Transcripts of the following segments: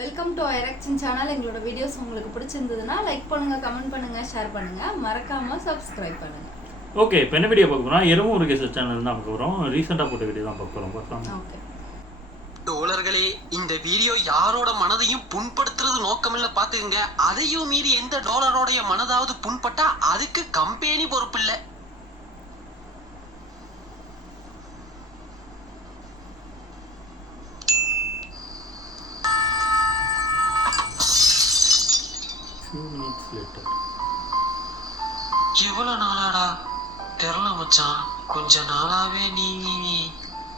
Welcome to ஐரக்ஷன் channel. எங்களோட videos உங்களுக்கு பிடிச்சிருந்ததுன்னா லைக் பண்ணுங்க, கமெண்ட் பண்ணுங்க, ஷேர் பண்ணுங்க, மறக்காம சப்ஸ்கிரைப் பண்ணுங்க. ஓகே, இப்போ என்ன வீடியோ பார்க்க போறோம்? எறும்பு ஒரு கேஸ் சேனல் தான் பார்க்க போறோம். ரீசெண்டாக போட்ட வீடியோ தான் பார்க்க போறோம். பார்க்கலாம். ஓகே டோலர்களே, இந்த வீடியோ யாரோட மனதையும் புண்படுத்துறது நோக்கமில்ல பாத்துக்கங்க. அதையும் மீறி எந்த டோலரோடைய மனதாவது புண்பட்டா அதுக்கு கம்பெனி பொறுப்பு இல்ல. எவ்வளவு நாளாடா தெரியல மச்சான். கொஞ்ச நாளாவே நீ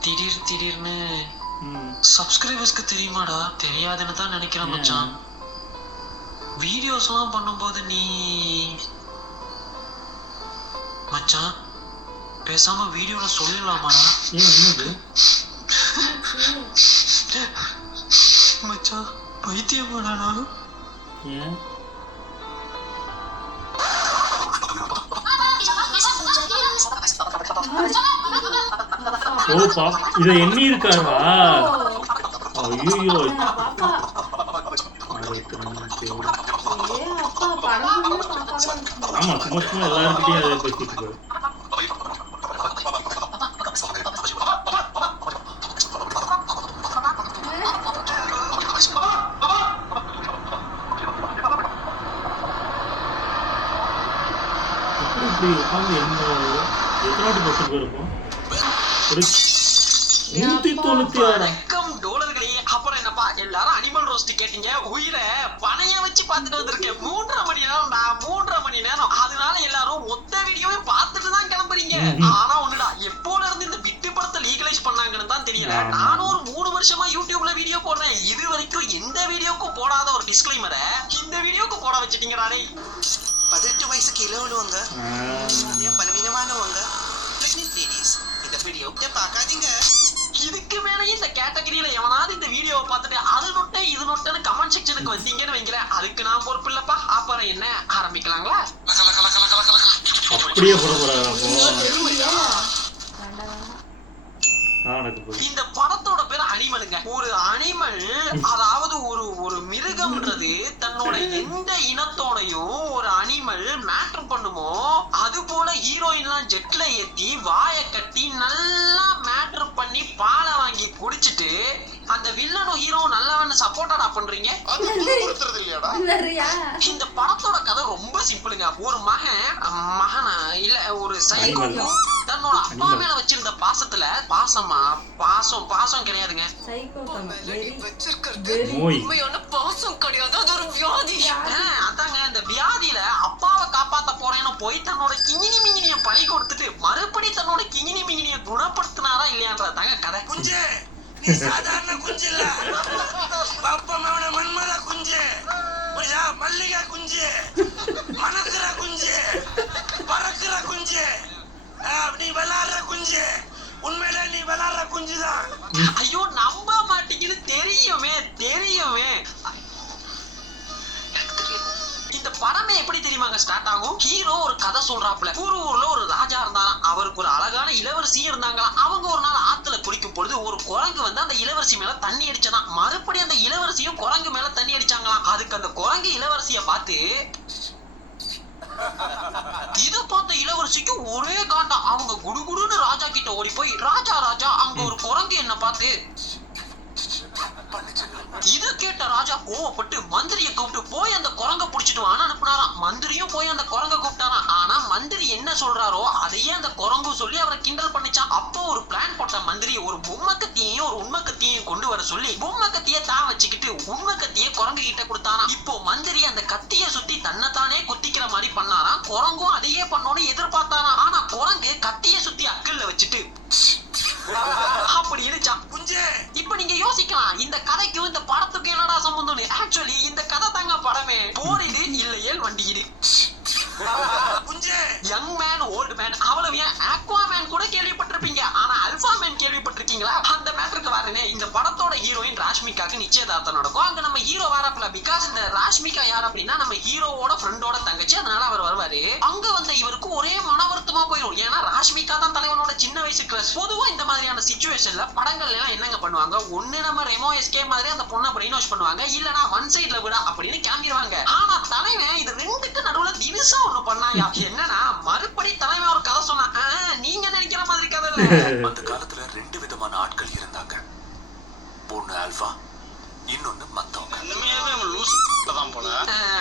திடீர்னு சப்ஸ்கிரைபர்ஸ்க்கு தெரியுமாடா? தெரியாதுன்னு தான் நினைக்கிறேன் மச்சான். வீடியோஸ் எல்லாம் பண்ணும்போது நீ மச்சான் பேசாம வீடியோல சொல்லிடலாமாடா? மச்சான் பைத்தியமாடா? ஏன் ஓப்பா இதை எண்ணி இருக்காரா? ஐயோ ஆமா, சும்மா சும்மா எல்லாருக்கிட்டையும் அதை பேசிட்டு இருக்காரு. இப்படி உட்காந்து எத்தனாவது பத்து இருக்கும்? 196. டோலர்களே, அப்புறம் என்னப்பா எல்லாரும் அனிமல் ரோஸ்ட் கேட்டீங்க. உயிரை பணைய வச்சு பார்த்துட்டு வந்திருக்கேன். 3.5 மணி நேரம். 3.5 மணி நேரம். அதனால எல்லாரும் மொத்த வீடியோவே பார்த்துட்டு தான் கிளம்புறீங்க. ஆனா ஒண்ணுடா, எப்போல இருந்து இந்த விட்டு படத்தை லீகலைஸ் பண்ணாங்கன்னு தான் தெரியல. நானும் ஒரு 3 வருஷமா யூடியூப்ல வீடியோ போடுறேன். இது வரைக்கும் எந்த வீடியோக்கும் போடாத ஒரு டிஸ்க்ளைமரை இந்த வீடியோக்கு போட வச்சுட்டீங்கடாடே. 18 வயசுக்கு இளவலுவங்க, பலவீனமானவங்க, பிரெக்னன்ட் லேடிஸ் இந்த வீடியோவை பார்க்காதீங்க. இதுக்கு மேலேயும் இந்த கேட்டகரியில எவனாவது இந்த வீடியோவை பார்த்துட்டு அது நொட்டை இது நொட்டைன்னு கமெண்ட் செக்ஷனுக்கு வந்தீங்கன்னு வைங்களேன், அதுக்கு நான் பொறுப்பு இல்லப்பா. அப்புறம் என்ன ஆரம்பிக்கலாங்களா? அப்படியே போட போறாங்க. இந்த படத்தோட பேர் அனிமலுங்க. ஒரு அனிமல், அதாவது ஒரு மிருகம்ன்றது தன்னோட எந்த இனத்தோடையும் ஒரு அனிமல் மேட்டர் பண்ணுமோ அது போல ஹீரோயின்லாம் ஜெட்ல ஏத்தி வாய கட்டி நல்லா மேட்டர் பண்ணி பாலை வாங்கி குடிச்சிட்டு அந்த வில்லனும் ஹீரோ நல்லவன்னு சப்போர்ட்டடா பண்றீங்க. இந்த படத்தோட கதை ரொம்ப சிம்பிளுங்க. ஒரு மகனா இல்ல ஒரு சைக்கோ தன்னோட அப்பா மேல வச்சிருந்த பாசத்துல பாசம் கிடையாதுங்க. உண்மையான பாசம் கிடையாது, அது ஒரு வியாதி. அதாங்க, இந்த வியாதியில அப்பாவை காப்பாத்த போறேன்னு போய் தன்னோட கிங்கினி மிங்கினிய பழி கொடுத்துட்டு மறுபடி தன்னோட கிங்கினி மிங்கினிய குணப்படுத்தினாரா இல்லையான்றதாங்க கதை. குஞ்சு நீ சாதாரண குஞ்சு இல்ல, அப்பமாவோட மன்மத குஞ்சு, மல்லிகா குஞ்சு, மணக்கிற குஞ்சு, பறக்கிற குஞ்சு, நீ விளாடுற குஞ்சு. உண்மையில நீ விளாடுற குஞ்சுதான். ஐயோ, நம்ப மாட்டேங்குது. தெரியுமே. இந்த படமே எப்படி தெரியுமாங்க ஸ்டார்ட் ஆகும்? ஹீரோ ஒரு கதை சொல்றாப்புல. ஊர்ல ஒரு ராஜா இருந்தாராம். அவருக்கு ஒரு அழகான இளவரசி இருந்தாங்களாம். அவங்க ஒரு நாள் ஆத்துல குளிக்கும் பொழுது ஒரு குரங்கு வந்து அந்த இளவரசி மேல தண்ணி அடிச்சதான். மறுபடியும் அந்த இளவரசியும் குரங்கு மேல தண்ணி அடிச்சாங்களாம். அதுக்கு அந்த குரங்கு இளவரசிய பார்த்து, இத பார்த்த இளவரசிக்கு ஒரே காண்டா. அவங்க குடுகுடுன்னு ராஜா கிட்ட ஓடி போய், ராஜா அங்க ஒரு குரங்கு என்ன பார்த்து. இத கேட்ட ராஜா கோவப்பட்டு மந்திரிய கூப்பிட்டு போய் அந்த குரங்க புடிச்சிட்டு வான்னு அனுப்புனாராம். மந்திரியும் போய் அந்த குரங்க கூப்பிட்டாராம். ஆனா மந்திரி என்ன சொல்றாரோ அதையே அந்த குரங்கு சொல்லி அவரை கிண்டல் பண்ணிச்சான். அப்போ ஒரு பிளான் போட்ட மந்திரி ஒரு பொம்மை கத்தியையும் ஒரு உண்மை கத்தியையும் கொண்டு வர சொல்லி பொம்மை கத்திய தான் வச்சுக்கிட்டு உண்மை கத்திய குரங்கு கிட்ட கொடுத்தாராம். இப்போ மந்திரி அந்த கத்திய சுத்தி தன்னைத்தானே குத்திக்கிற மாதிரி பண்ணாராம். குரங்கும் அதையே பண்ணோன்னு எதிர்பார்த்தாராம். ஆனா குரங்கு கத்திய சுத்தி அக்கல்ல வச்சுட்டு அப்படி இருச்சான். இப்ப நீங்க யோசிக்கலாம், இந்த கதைக்கும் இந்த படத்துக்கு என்னடா சம்பந்தம்? ஆக்சுவலி இந்த கதை தாங்க படமே. போரிடு இல்லையேல் வண்டியிடு. யங் மேன் ஓல்டு மேன், அவ்வளவு ஏன் ஆக்வா மேன் கூட கேள்விப்பட்டிருப்பீங்க. ஆனா அல்பா மேன் கேள்விப்பட்டிருக்கீங்க? இருக்கீங்களா? அந்த மேட்டருக்கு வரேனே. இந்த படத்தோட ஹீரோயின் ராஷ்மிகாக்கு நிச்சயதார்த்தம் நடக்கும். அங்க நம்ம ஹீரோ வரப்பல. பிகாஸ் இந்த ராஷ்மிகா யார் அப்படின்னா நம்ம ஹீரோவோட ஃப்ரெண்டோட தங்கச்சி. அதனால அவர் வருவாரு. அங்க வந்த இவருக்கு ஒரே மன வருத்தமா போயிடும். ஏன்னா ராஷ்மிகா தான் தலைவனோட சின்ன வயசு கிரஷ். பொதுவா இந்த மாதிரியான சிச்சுவேஷன்ல படங்கள்ல எல்லாம் என்னங்க பண்ணுவாங்க, ஒண்ணு நம்ம ரெமோ எஸ்கே மாதிரி அந்த பொண்ணை பிரெயின் வாஷ் பண்ணுவாங்க, இல்லனா ஒன் சைட்ல விட அப்படின்னு கிளம்பிடுவாங்க. ஆனா தலைவன் இது ரெண்டுக்கு நடுவுல தினுசா ஒண்ணு பண்ணாயா. என்னன்னா மறுபடி தலைவன் ஒரு கதை சொன்னா, நீங்க நினைக்கிற மாதிரி கதை இல்ல. அந்த காலத்துல 2 விதமான ஆட்கள் இருந்தாங்க. பொண்ணு ஆல்பா, இன்னொன்னு மத்தவங்க.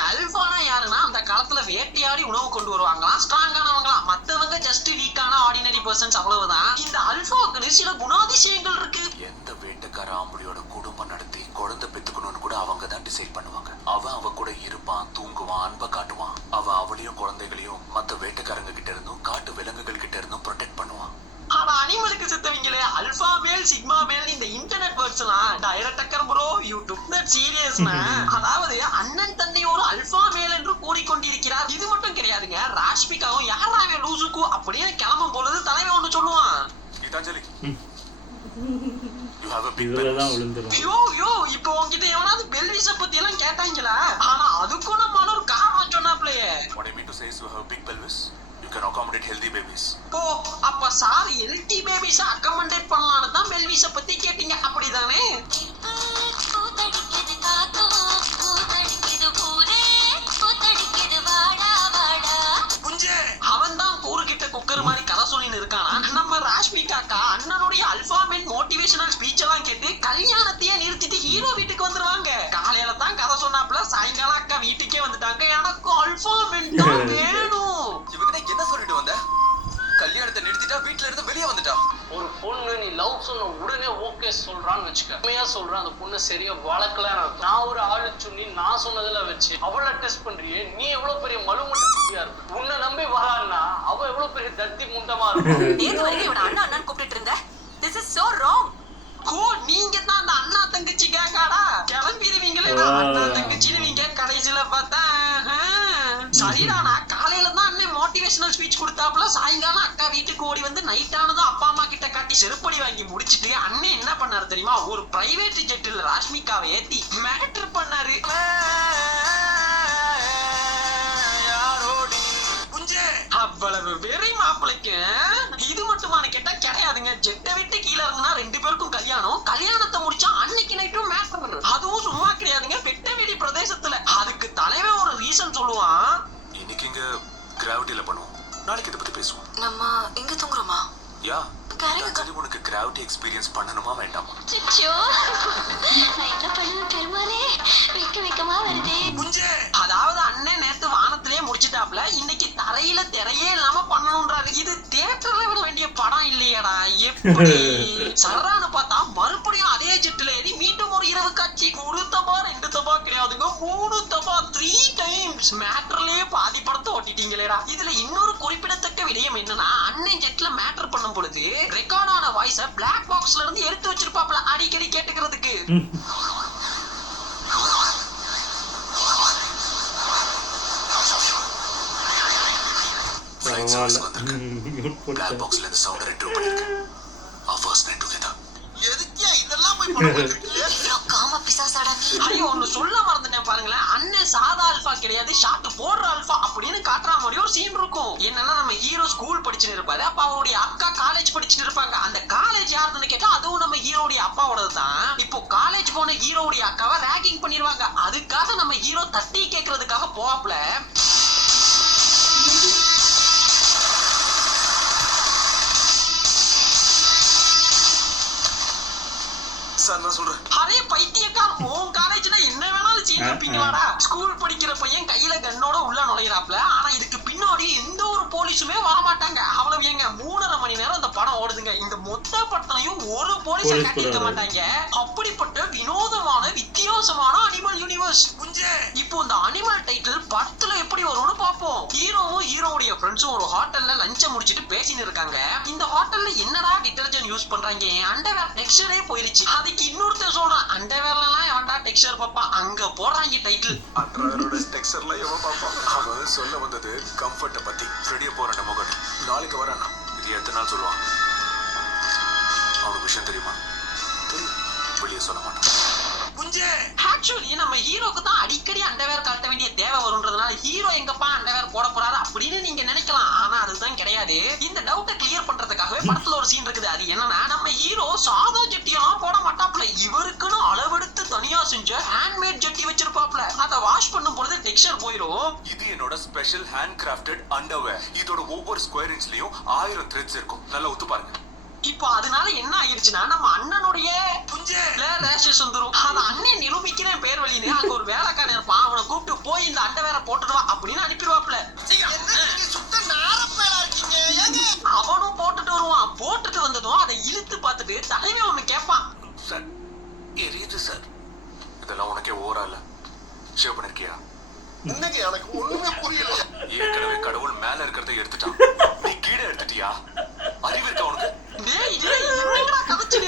அல்பானா யாருன்னா அந்த காலத்துல வேட்டையாடி உணவு கொண்டு வருவாங்களாம், ஸ்ட்ராங்கானவங்களாம். மத்தவங்க ஜஸ்ட் வீக்கான ஆர்டினரி பர்சன்ஸ், அவ்வளவுதான். இந்த அல்பாவுக்கு சில குணாதிசயங்கள் இருக்கு. எந்த வேட்டைக்கார ஆம்பளையோட குடும்பம் நடத்தி குழந்தை பெத்துக்கணும்னு கூட அவங்க தான் டிசைட் பண்ணுவாங்க. அவ கூட இருப்பான், தூங்குவான், அன்பை காட்டுவான். அவளையும் குழந்தைகளையும் மத்த வேட்டைக்காரங்க கிட்ட இருந்தும் காட்டு விலங்குகள் கிட்ட இருந்தும் ப்ரொடெக்ட் பண்ணுவான். ஆனா அனிமலுக்கு செத்தவங்களே அல்பா மேல் சிக்மா மேல் இந்த இன்டர்நெட் வேர்ட்ஸ் எல்லாம் டைரக்ட் டக்கர் ப்ரோ, யூ டுக் தட் சீரியஸ்னா. அதாவது அண்ணன் தந்தை ஒரு அல்பா மேல் என்று கூறிக்கொண்டிருக்கிறார். இது மட்டும் கிடையாதுங்க, ராஷ்மிகாவும் யாராவே லூசுக்கு அப்படியே கிளம்பும் பொழுது தலைவன் ஒண்ணு சொல்லுவான், Gitanjali you have a big இதுலதான் விழுந்துரும். யோ இப்போ உங்ககிட்ட எவனாவது பெல்விஸ பத்தி எல்லாம் கேட்டாங்களா? ஆனா அதுக்கும் நம்ம ஒரு காரணம் சொன்னாப்லயே. What I mean to say is you have a big pelvis. You can accommodate healthy babies. ஓ, அப்ப சார் ஹெல்தி பேபிஸ அக்கமண்டேட் பண்ணலாம்னு தான் பெல்விஸ பத்தி கேட்டீங்க, அப்படிதானே? அவன் தான் கூறுகிட்ட குக்கர் மாதிரி கதை சொல்லின்னு இருக்கானா. நம்ம ராஷ்மிகாக்கா அண்ணனுடைய அல்பாமென் மோட்டிவேஷனல் ஸ்பீச் எல்லாம் கேட்டு கல்யாணத்தையே நிறுத்திட்டு ஹீரோ வீட்டுக்கு வந்துருவாங்க. காலையில தான் கதை சொன்னாப்புல, சாயங்காலம் அக்கா வீட்டுக்கே வந்துட்டாங்க. எனக்கு அல்பாமென் தான் வேணும். இவகிட்ட என்ன சொல்லிட்டு வந்த? கல்யாணத்தை நிறுத்திட்டா, வீட்ல இருந்து வெளியே வந்துட்டா. ஒரு பொண்ணு நீ லவ் சொன்ன உடனே ஓகே சொல்றான்னு வச்சுக்க, உண்மையா சொல்றான் அந்த பொண்ணு சரியா வளர்க்கல. நான் ஒரு ஆளு சொல்லி நான் சொன்னதுல வச்சு அவளை டெஸ்ட் பண்றியே, நீ எவ்வளவு பெரிய மலுமட்டியா இருப்ப. உன்னை நம்பி வரான்னா அவ எவ்வளவு பெரிய தத்தி முண்டமா இருக்கும். நேத்து வரைக்கும் இவனை அண்ணா அண்ணான்னு கூப்பிட்டு இருந்த. This is so wrong. நீங்க தான் அந்த அண்ணா தங்கச்சி கேங்காடா. கிளம்பிடுவீங்களே அண்ணா தங்கச்சிடுவீங்க, கடைசியில பார்த்தா சரிடானா. காலையில தான் அண்ணன் மோட்டிவேஷனல் ஸ்பீச் கொடுத்தாப்புல, சாயங்காலம் அக்கா வீட்டுக்கு ஓடி வந்து நைட் ஆனதும் அப்பா அம்மா கிட்ட காட்டி செருப்படி வாங்கி முடிச்சிட்டு அண்ணன் என்ன பண்ணாரு தெரியுமா? ஒரு பிரைவேட் ஜெட்டில் ராஷ்மிகாவை ஏத்தி மேட்டர் பண்ணாரு. அவ்வளவு வெறி மாப்பிளைக்கு. இது மட்டுமான கேட்டா கிடையாதுங்க. ஜெட்டை விட்டு கீழே இறங்குனா 2 பேருக்கும் கல்யாணம். கல்யாணத்தை முடிச்சா அன்னைக்கு நைட்டும் மேட்டர். அதுவும் சும்மா கிடையாதுங்க, வெட்டவெளி பிரதேசத்துல. அதுக்கு தலைவன் ஒரு ரீசன் சொல்லுவான். இன்னைக்கு இங்க கிராவிட்டில பண்ணுவோம், நாளைக்கு இதை பத்தி பேசுவோம். நம்ம எங்க தூங்குறோமா? யா, கீதாஞ்சலி உனக்கு கிராவிட்டி எக்ஸ்பீரியன்ஸ் பண்ணணுமா வேண்டாமா? சிச்சோ, நான் என்ன பண்ணுவேன் பெருமாளே, வெக்கமா வருதே. அதாவது அண்ணன் நேத்து வானத்திலே முடிச்சிட்டாப்ல, இன்னைக்கு தரையில திரையே இல்லாம பண்ணணும்ன்றாரு. இது தியேட்டர்ல விட வேண்டிய படம் இல்லையடா. எப்படி சர்றான்னு பார்த்தா மறுபடியும் அதே ஜெட்டில் ஏறி மீண்டும் ஒரு இரவு காட்சி. 1 தபா 2 தபா கிடையாதுங்க, 3 தபா 3 டைம்ஸ். மேட்டர்லயே பாதி படத்தை ஓட்டிட்டீங்களேடா. இதுல இன்னொரு குறிப்பிடத்தக்க விடயம் என்னன்னா, அண்ணன் ஜெட்ல மேட்டர் பண்ணும் பொழுது ரெக்கார்டான வாய்ஸ பிளாக் பாக்ஸ்ல இருந்து எடுத்து வச்சிருப்பாப்ல அடிக்கடி கேட்டுக்கிறதுக்கு. பிளாக் பாக்ஸ்ல இந்த சவுண்ட் ரெட்ரோ பண்ணிருக்கேன். First night together. எதுக்கு இதெல்லாம் போய் பண்ணிட்டு காம பிசாசாடா நீ. ஐயோ, ஒன்னு சொல்ல மறந்துட்டேன் பாருங்களேன். அண்ணன் சாதா அல்பா கிடையாது, ஷாட் போடுற அல்பா அப்படின்னு காட்டுற மாதிரி ஒரு சீன் இருக்கும். என்னன்னா நம்ம ஹீரோ ஸ்கூல் படிச்சுட்டு இருப்பாரு, அப்ப அவருடைய அக்கா காலேஜ் படிச்சுட்டு இருப்பாங்க. அந்த காலேஜ் யாருன்னு கேட்டா அதுவும் நம்ம ஹீரோடைய அப்பாவோடது தான். இப்போ காலேஜ் போன ஹீரோடைய அக்காவை ரேகிங் பண்ணிருவாங்க. அதுக்காக நம்ம ஹீரோ தட்டி கேட்கறதுக்காக போவாப்ல. அரே பைத்தியக்கார, உன் காலேஜ்னா என்ன வேணாலும் சீன் வைப்பீங்களாடா. ஸ்கூல் படிக்கிற பையன் கையில கன்னோட உள்ள நுழையிறாப்ல. ஆனா இதுக்கு பின்னாடி எந்த ஒரு போலீஸுமே வரமாட்டாங்க. அவ்வளவு ஏங்க 3.5 மணி நேரம் இந்த படம் ஓடுதுங்க. இந்த மொத்த படத்துலயும் ஒரு போலீஸை காட்டியிருக்க மாட்டாங்க. அப்படிப்பட்ட வினோதமான வித்தியாசமான அனிமல் யூனிவர்ஸ். இப்போ இந்த அனிமல் டைட்டில் படத்துல எப்படி வரும்னு பாப்போம். ஹீரோவும் ஹீரோவுடைய ஃப்ரெண்ட்ஸும் ஒரு ஹோட்டல்ல லஞ்ச முடிச்சிட்டு பேசின்னு இருக்காங்க. இந்த ஹோட்டல்ல என்னடா டிடர்ஜென்ட் யூஸ் பண்றாங்க, அண்டர்வேர் டெக்ஸ்சரே போயிருச்சு. அதுக்கு இன்னொருத்தர் சொல்றான், அண்டர்வேர்ல எல்லாம் எவன்டா டெக்ஸ்சர் பாப்பா, அங்க போடுறாங்க டைட்டில். அண்டர்வேரோட டெக்ஸ்சர்ல எவன் பாப்பா? அவன் சொல்ல வந்தது கம்ஃபர்ட்ட பத்தி. ரெடியா போற நம்ம நாளைக்கு வரானா, இது எத்தனை நாள் சொல்லுவான்? அவனுக்கு விஷயம் தெரியுமா? தெரியும், வெளியே சொல்ல மாட்டான். ஆக்சுவலி நம்ம ஹீரோக்கு தான் அடிக்கடி அண்டர்வேர் காட்ட வேண்டிய தேவை வரும்ன்றதுனால ஹீரோ எங்கப்பா அண்டர்வேர் போட போறாரு அப்படின்னு நீங்க நினைக்கலாம். ஆனா அதுதான் கிடையாது. இந்த டவுட்டை கிளியர் பண்றதுக்காகவே படத்துல ஒரு சீன் இருக்குது. அது என்னன்னா, நம்ம ஹீரோ சாதா ஜட்டியெல்லாம் போட மாட்டாப்ல. இவருக்குன்னு அளவெடுத்து தனியா செஞ்ச ஹேண்ட்மேட் ஜட்டி வச்சிருப்பாப்ல. அதை வாஷ் பண்ணும் பொழுது டெக்ஸ்சர் போயிடும். இது என்னோட ஸ்பெஷல் ஹேண்ட் கிராஃப்டட் அண்டர்வேர். இதோட ஒவ்வொரு ஸ்கொயர் இன்ச்லயும் 1000 த்ரெட்ஸ் இருக்கும். நல்லா ஒத்து பாருங்க. இப்போ அதனால என்ன ஆயிடுச்சுன்னா, நம்ம அண்ணனுடைய ரேஷஸ் வந்துரும். அந்த அண்ணன் நிரூபிக்கிறேன் பேர் வழின்னு அங்க ஒரு வேலைக்காரன் இருப்பான். அவனை கூப்பிட்டு போய் இந்த அண்டர்வேரை போட்டுட்டு வா அப்படின்னு அனுப்பிடுவாப்ல. அவனும் போட்டுட்டு வருவான். போட்டுட்டு வந்ததும் அதை இழுத்து பார்த்துட்டு தலைவன் ஒண்ணு கேட்பான். சார் எரியுது சார். இதெல்லாம் உனக்கே ஓவரா இல்ல? ஷேவ் பண்ணிருக்கியா? எனக்கு ஒண்ணுமே புரியல. ஏற்கனவே கடவுள் மேல இருக்கிறத எடுத்துட்டான், நீ கீழே எடுத்துட்டியா? அறிவு இருக்கா உனக்கு?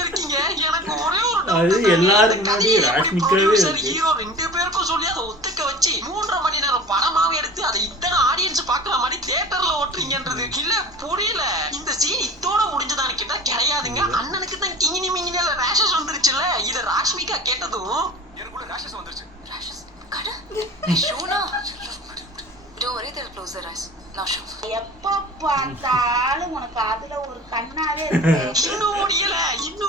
இருக்கீங்க. எனக்கு ஒரே ஒரு அது எல்லாரும் முன்னாடி ராஷ்மிகாவே ஹீரோ 2 பேருக்கும் சொல்லி அதை ஒத்துக்க வச்சு 3.5 மணி நேரம் படமாவே எடுத்து அதை இத்தனை ஆடியன்ஸ் பாக்குற மாதிரி தியேட்டர்ல ஓட்டுறீங்கன்றது இல்ல புரியல. இந்த சீன் இத்தோட முடிஞ்சதான்னு கேட்டா கிடையாதுங்க. அண்ணனுக்கு தான் கிங்கினி மிங்கினில ரேஷஸ் வந்துருச்சுல்ல. இத ராஷ்மிகா கேட்டதும் எனக்குள்ள ராஷஸ் வந்துருச்சு. Don't worry, they'll close their eyes. Now show. எப்ப பார்த்தாலும் உனக்கு அதுல ஒரு கண்ணாவே இருக்கு. இன்னும்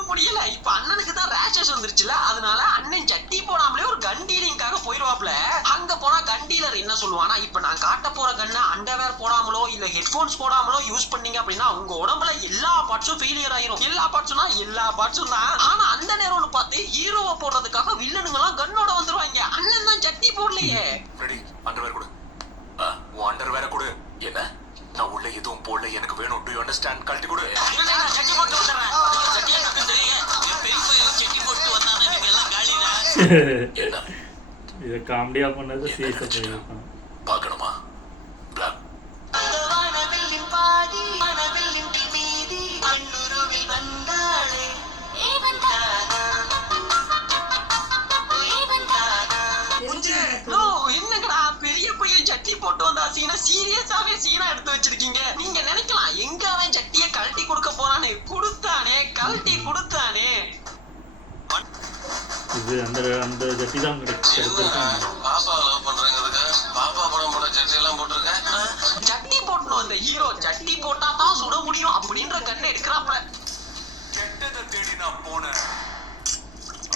முடியல. இப்ப அண்ணனுக்கு தான் ரேஷஸ் வந்துருச்சுல. அதனால அண்ணன் சட்டி போடாமலே ஒரு கன் டீலிங்காக போயிருவாப்ல. அங்க போனா கன் டீலர் என்ன சொல்லுவானா, இப்ப நான் காட்ட போற கண்ணை அண்டர்வேர் போடாமலோ இல்ல ஹெட்போன்ஸ் போடாமலோ யூஸ் பண்ணீங்க அப்படின்னா உங்க உடம்புல எல்லா பார்ட்ஸும் ஃபெயிலியர் ஆயிரும். எல்லா பார்ட்ஸும் தான். ஆனா அந்த நேரம்னு பார்த்து ஹீரோவை போடுறதுக்காக வில்லனுங்க எல்லாம் கன்னோட வந்துருவாங்க. அண்ணன் தான் சட்டி போடலையே. ரெடி, அண்டர்வேர் கொடு. உன் அண்டர்வேரை கொடு. என்ன? நான் உள்ள எதுவும் போடல, எனக்கு வேணும். To you understand? கழட்டி கொடு. சட்டி போட்டு வந்துடுறேன். சட்டி போட்டு வந்தானே நீங்க எல்லாம் காலிடா. என்ன இதை காமெடியா பண்ணது சீரியஸா போயிருக்கான். பார்க்கணுமா? பிளாக் என்னங்கடா பெரிய பையன் சட்டி போட்டு வந்தா சீனா சீரியஸாவே சீனா எடுத்து வச்சிருக்கீங்க. நீங்க நினைக்கலாம் எங்க அவன் சட்டியை கழட்டி கொடுக்க போறான்னு. கழட்டி கொடுத்தானே. இது அந்த ஜட்டி தான் கிடைச்சிருக்காங்க. பாப்பா லவ் பண்றேங்கிறதுக்கு பாப்பா படம் போட சட்டி எல்லாம் போட்டிருக்கேன். சட்டி போட்டணும். அந்த ஹீரோ சட்டி போட்டா தான் சுட முடியும் அப்படின்ற கண்ணை எடுக்கிறாப்ல. கெட்டதை தேடி நான் போனேன்,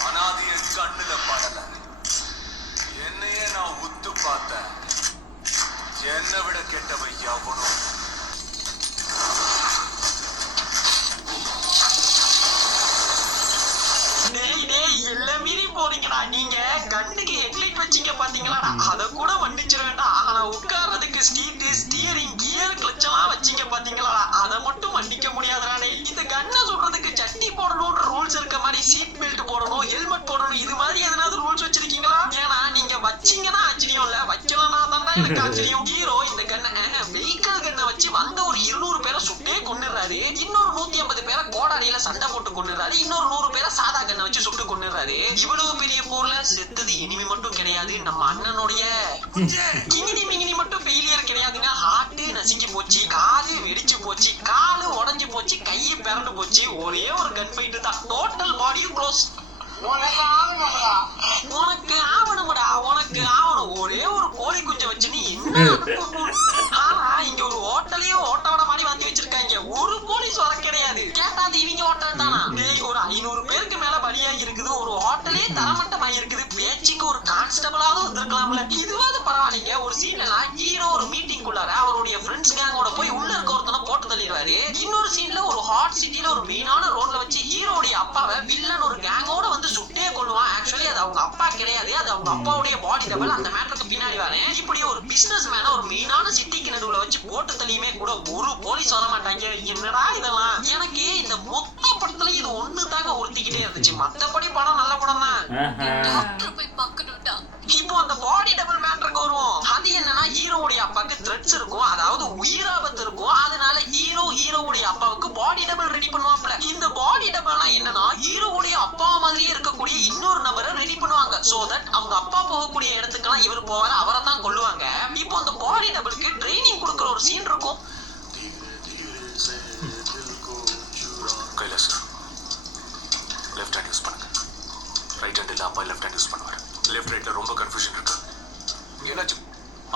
ஆனா அது என் கண்ணுல படல. என்னையே நான் உத்து பார்த்தேன். என்னை விட கெட்டவை எவனும். எல்லாம் மீறி போறீங்கடா. நீங்க கண்ணுக்கு ஹெட்லைட் வச்சீங்க பாத்தீங்களா, அத கூட மன்னிச்சிட வேண்டாம். ஆனா உட்கார்றதுக்கு சீட்டு, ஸ்டியரிங், கியர், கிளட்ச் எல்லாம் வச்சீங்க பாத்தீங்களா, அதை மட்டும் மன்னிக்க முடியாதுறானே. இந்த கண்ணை சொல்றதுக்கு சட்டி போடணும்ன்ற ரூல்ஸ் இருக்க மாதிரி சீட் பெல்ட் போடணும், ஹெல்மெட் போடணும், இது மாதிரி எதனாவது ரூல்ஸ் வச்சிருக்கீங்களா? ஏன்னா நீங்க வச்சீங்கன்னா ஆச்சரியம் இல்ல, வைக்கலன்னா தான் எனக்கு ஆச்சரியம். ஹீரோ இந்த கண்ணை வெஹிக்கிள் கண்ணை வச்சு வந்த ஒரு 200 பேரை சுட்டே கொன்னுறாரு. இன்னொரு 150 பேரை கோடாரியில சண்டை போட்டு கொன்னுறாரு. இன்னொரு 100 பேரை சாதா கண்ணை வச்சு சுட்டு கொன்னுறாரு. இவ்வளவு பெரிய போர்ல செத்தது எனிமி மட்டும் கிடையாது, நம்ம அண்ணனுடைய கிங்கினி மிங்கினி மட்டும் ஃபெயிலியர் கிடையாதுங்க. ஹார்ட் நசுங்கி போச்சு, காது வெடிச்சு போச்சு, காலு உடைஞ்சு போச்சு, கையை பிறண்டு போச்சு. ஒரே ஒரு கன் ஃபைட் தான். டோட்டல் பாடியும் க்ளோஸ். உனக்கு ஆவணும். ஒரே ஒரு கோழி குஞ்சை வச்சு நீ என்ன? ஆனா இங்க ஒரு ஹோட்டலையே ஓட்டோட மாதிரி வந்து வச்சிருக்காங்க. ஒரு போலீஸ் வர கிடையாது. கேட்டா அது இவங்க ஹோட்டல் தானா? ஒரு 500 பேருக்கு மேல பலியாகி இருக்குது. ஒரு ஹோட்டலே தரமட்டமாகி இருக்குது. பேச்சுக்கு ஒரு கான்ஸ்டபிளாவது வந்திருக்கலாம்ல. இதுவாது பரவாயில்லைங்க. ஒரு சீன்ல ஹீரோ ஒரு மீட்டிங் குள்ளார அவருடைய ஃப்ரெண்ட்ஸ் கேங்கோட போய் உள்ள இருக்க ஒருத்தனை போட்டு தள்ளிடுவாரு. இன்னொரு சீன்ல ஒரு ஹாட் சிட்டில ஒரு மெயினான ரோட்ல வச்சு ஹீரோடைய அப்பாவை வில்லன் ஒரு கேங்கோட வந்து சுட்டே கொள்ளுவான். ஆக்சுவலி அது அவங்க அப்பா கிடையாது, அது அவங்க அப்பாவுடைய பாடி டபுள். அந்த மேட்டருக்கு பின்னாடி வரேன். இப்படி ஒரு பிசினஸ் மேன ஒரு மெயினான சிட்டிக்கு நடுவுல வச்சு போட்டு தள்ளியுமே கூட ஒரு போலீஸ் வர மாட்டாங்க. என்னடா இதெல்லாம்? எனக்கு இந்த மொத்த படத்துல இது ஒண்ணு தாங்க உறுத்திக்கிட்டே இருந்துச்சு. மத்தபடி படம் நல்ல படம் தான். டாக்டர் போய் பார்க்கணும்டா. இப்போ அந்த பாடி டபுள் மேட்டருக்கு வருவோம். அது என்னன்னா, ஹீரோவுடைய அப்பாவுக்கு த்ரெட்ஸ் இருக்கும், அதாவது உயிராபத்து இருக்கும். அதனால ஹீரோவுடைய அப்பாவுக்கு பாடி டபுள் ரெடி பண்ணுவாப்ல. இந்த பாடி டபுள்னா என்னன்னா, ஹீரோவுடைய அப்பா மாதிரியே இருக்கக்கூடிய இன்னொரு நபரை ரெடி பண்ணுவாங்க. சோ தட் அவங்க அப்பா போகக்கூடிய இடத்துக்கெல்லாம் இவர் போவாரு, அவரை தான் கொல்லுவாங்க. இப்போ அந்த பாடி டபுளுக்கு ட்ரைனிங் கொடுக்குற ஒரு சீன் இருக்கும். கைலாஸ், லெஃப்ட் ஹேண்ட் யூஸ் பண்ணுங்க. ரைட் ஹேண்ட் இல்ல அப்பா லெஃப்ட் ஹேண்ட் யூஸ் பண்ணுவாரு. லெஃப்ட் ரைட்ல ரொம்ப கன்ஃபியூஷன் இருக்கு. ஏனாச்சு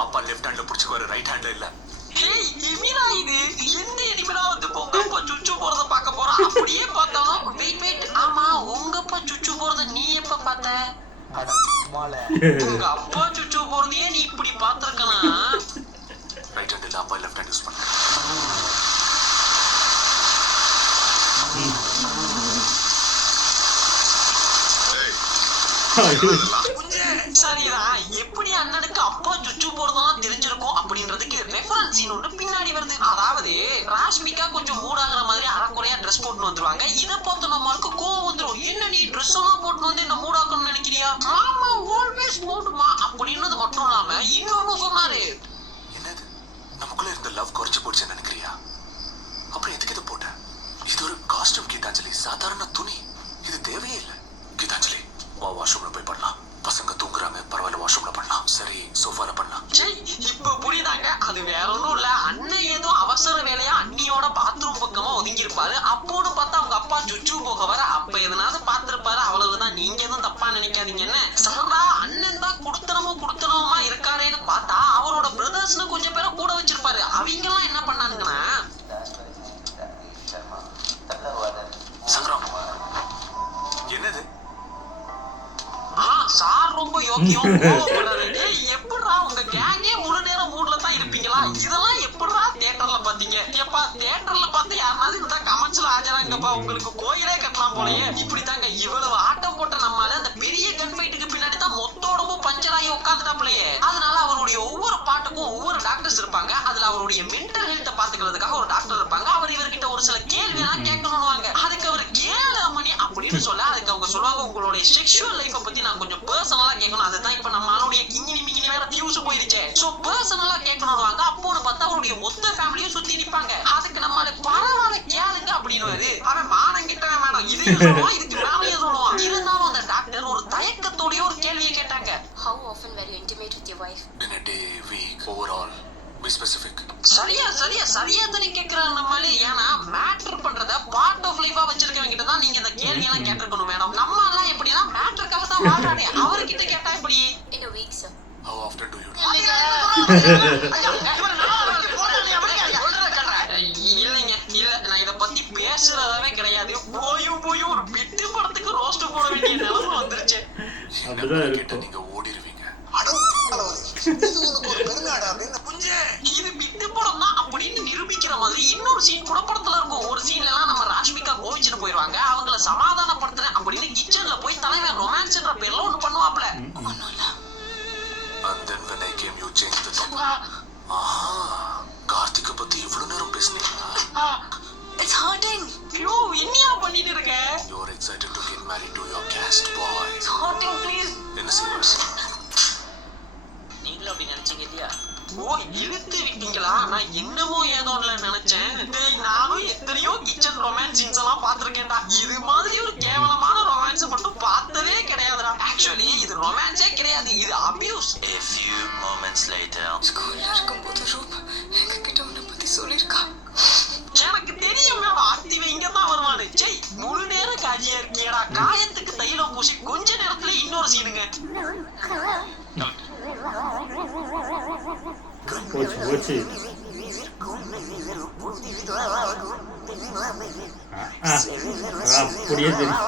அப்பா லெஃப்ட் ஹேண்ட்ல பிடிச்சுக்குவாரு, ரைட் ஹேண்ட்ல இல்ல. ஏய் எமிரா இது எந்த எனிமரா வந்து உங்கப்பா சுச்சு போறத பார்க்க போறா? அப்படியே பார்த்தாலும் வெயிட் ஆமா உங்கப்பா சுச்சு போறத நீ எப்ப பார்த்த? உங்க அப்பா சுச்சு போறதையே நீ இப்படி பார்த்திருக்கலாம். ரைட் ஹேண்ட் இல்ல அப்பா லெஃப்ட் ஹேண்ட் யூஸ் பண்ணுங்க. சரிதான், எப்படி அண்ணனுக்கு அப்பா சுச்சு போறதெல்லாம் தெரிஞ்சிருக்கும் அப்படின்றதுக்கு ரெஃபரன்ஸ் சீன் ஒன்று பின்னாடி வருது. அதாவது ராஷ்மிகா கொஞ்சம் மூடாகிற மாதிரி அரைக்குறையா ட்ரெஸ் போட்டு வந்துருவாங்க. இதை பார்த்து நம்மளுக்கு கோவம் வந்துடும். என்ன நீ ட்ரெஸ் எல்லாம் போட்டு வந்து என்ன மூடாக்கணும்னு நினைக்கிறியா? ஆமா ஆல்வேஸ் மூடுமா அப்படின்றது மட்டும் இல்லாம இன்னொன்னு சொன்னாரு. என்னது நமக்குள்ள இருந்த லவ் குறைச்சு போடுச்சுன்னு நினைக்கிறியா? அப்புறம் எதுக்கு இதை போட்ட? இது ஒரு காஸ்டியூம் கீதாஞ்சலி, சாதாரண துணி. இது தேவையே இல்லை. கீதாஞ்சலி வா வாஷ்ரூம்ல போய் பண்ணலாம். பசங்க தூங்குறாங்க, பரவாயில்ல வாஷ்ரூம்ல பண்ணலாம். சரி சோஃபால பண்ணலாம். இப்ப புரியுதாங்க. அது வேற ஒன்றும் இல்ல, அண்ணன் ஏதோ அவசர வேலையா அண்ணியோட பாத்ரூம் பக்கமா ஒதுங்கி இருப்பாரு. அப்போன்னு பார்த்தா அவங்க அப்பா சுச்சு போக வர அப்ப எதனாவது பார்த்திருப்பாரு, அவ்வளவுதான். நீங்க எதுவும் தப்பா நினைக்காதீங்கன்னு. சாரா அண்ணன் தான் குடுத்தனமா இருக்காரேன்னு பார்த்தா அவரோட பிரதர்ஸ்னு கொஞ்சம் பேரை கூட வச்சிருப்பாரு. அவங்க எல்லாம் என்ன பண்ணானுங்கன்னா சங்கரம் என்னது? சார் ரொம்ப யோக்கியம் கோவப்படுறாரு. எப்படிடா உங்க கேங்கே முழு நேரம் மூட்ல தான் இருப்பீங்களா? இதெல்லாம் எப்படிடா தியேட்டர்ல பாத்தீங்க? ஏப்பா தியேட்டர்ல பார்த்து யாராவது இருந்தா கமெண்ட்ஸ்ல ஆஜராங்கப்பா, உங்களுக்கு கோயிலே கட்டலாம் போலயே. இப்படித்தாங்க இவ்வளவு ஆட்டம் போட்ட நம்மால அந்த பெரிய கன் ஃபைட்டுக்கு பின்னாடி தான் மொத்த உடம்பும் பஞ்சர் ஆகி உட்காந்துட்டாப்லயே. அதனால அவருடைய ஒவ்வொரு பாட்டுக்கும் ஒவ்வொரு டாக்டர்ஸ் இருப்பாங்க. அதுல அவருடைய மென்டல் ஹெல்த்தை பாத்துக்கிறதுக்காக ஒரு டாக்டர் இருப்பாங்க. அவர் இவர்கிட்ட ஒரு சில கேள்வி எல்லாம் கேட்கணும்னுவாங்க. அதுக்கு அவர் கேளமணி அப்படின்னு சொல்ல, அதுக்கு அவங்க சொல்லுவாங்க உங்களுடைய செக்ஷுவல் லைஃபை பத்தி நான் கொஞ்சம் பர்சனலா கேட்கணும். அதுதான் இப்ப நம்மளுடைய கிங்கினி மிங்கினி வேற ஃபியூஸ் போயிருச்சு. சோ பர்சனலா கேட்கணும்னுவாங்க. அப்போன்னு பார்த்தா அவருடைய மொத்த ஃபேமிலியும் சுத்தி நிப்பாங்க. அதுக்கு நம்மள பரவாயில்ல கேளுங்க அப்படின்னு அவன் மானம் கிட்டவன் மேடம் இதையும் சொல்லுவான், இதுக்கு மேலேயே சொல்லுவான். இருந்தாலும் அந்த டாக்டர் ஒரு தயக்கத்தோடய ஒரு கேள்வியை கேட்டாங்க. How often were you intimate with your wife? In a day, week, overall, be specific. சரியா தானே கேட்கிறாங்க நம்மளே. ஏன்னா மேட்டர் பண்றத பார்ட் ஆஃப் லைஃபா வச்சிருக்கவங்க கிட்ட தான் நீங்க இந்த கேள்வி எல்லாம் கேட்டிருக்கணும் மேடம். நம்ம எல்லாம் எப்படின்னா மேட்டருக்காக தான் வாழ்றானே, அவர்கிட்ட கேட்டா எப்படி? In a week, sir. How often do you do? இல்ல நான் இத பத்தி பேசுறதாவே கிடையாது. போயும் ஒரு பிட்டு படத்துக்கு ரோஸ்ட் போட வேண்டிய நிலைமை வந்துருச்சு. அப்படிதான் கேட்டா நீங்க ஓடிடுவீங்க. இது பிட்டு படம் தான் அப்படின்னு நிரூபிக்கிற மாதிரி இன்னொரு சீன் கூட படத்துல இருக்கும். ஒரு சீன்ல எல்லாம் நம்ம ராஷ்மிகா கோவிச்சுட்டு போயிருவாங்க. அவங்கள சமாதானப்படுத்துறேன் அப்படின்னு கிச்சன்ல போய் தலைவன் ரொமான்ஸ்ன்ற பேர்ல ஒண்ணு பண்ணுவாப்ல. And then when I came, you changed the topic. Karthigai பத்தி இவ்வளவு நேரம் பேசுனீங்களா? It's hurting. ஐயோ என்னையா பண்ணிட்டு இருக்க? You are excited to get married to your cast boy. It's hurting, please. என்ன serious? நீங்களும் அப்படி நினைச்சீங்க இல்லையா? ஓ இழுத்து விட்டீங்களா? நான் என்னமோ ஏதோல நினைச்சேன். நானும் எத்தனையோ கிச்சன் ரொமான்ஸ் சீன்ஸ் எல்லாம் பாத்திருக்கேன்டா. இது மாதிரி ஒரு கேவலமான ரொமான்ஸ் மட்டும் பார்த்ததே கிடையாதுடா. ஆக்சுவலி இது ரொமான்ஸே கிடையாது, இது abuse. A few moments later. ஸ்கூல்ல இருக்கும்போது ரூபா எங்ககிட்ட உன்னை பத்தி சொல்லியிருக்கா. எனக்கு தெரியும் மேடம், ஆர்த்திவை இங்க தான் வருவானு. ஜெய் முழு நேரம் காஜியா இருக்கியடா. காயத்துக்கு தைலம் பூசி கொஞ்ச நேரத்துல இன்னொரு சீனுங்க. போச்சு அப்படியே தெரியும்.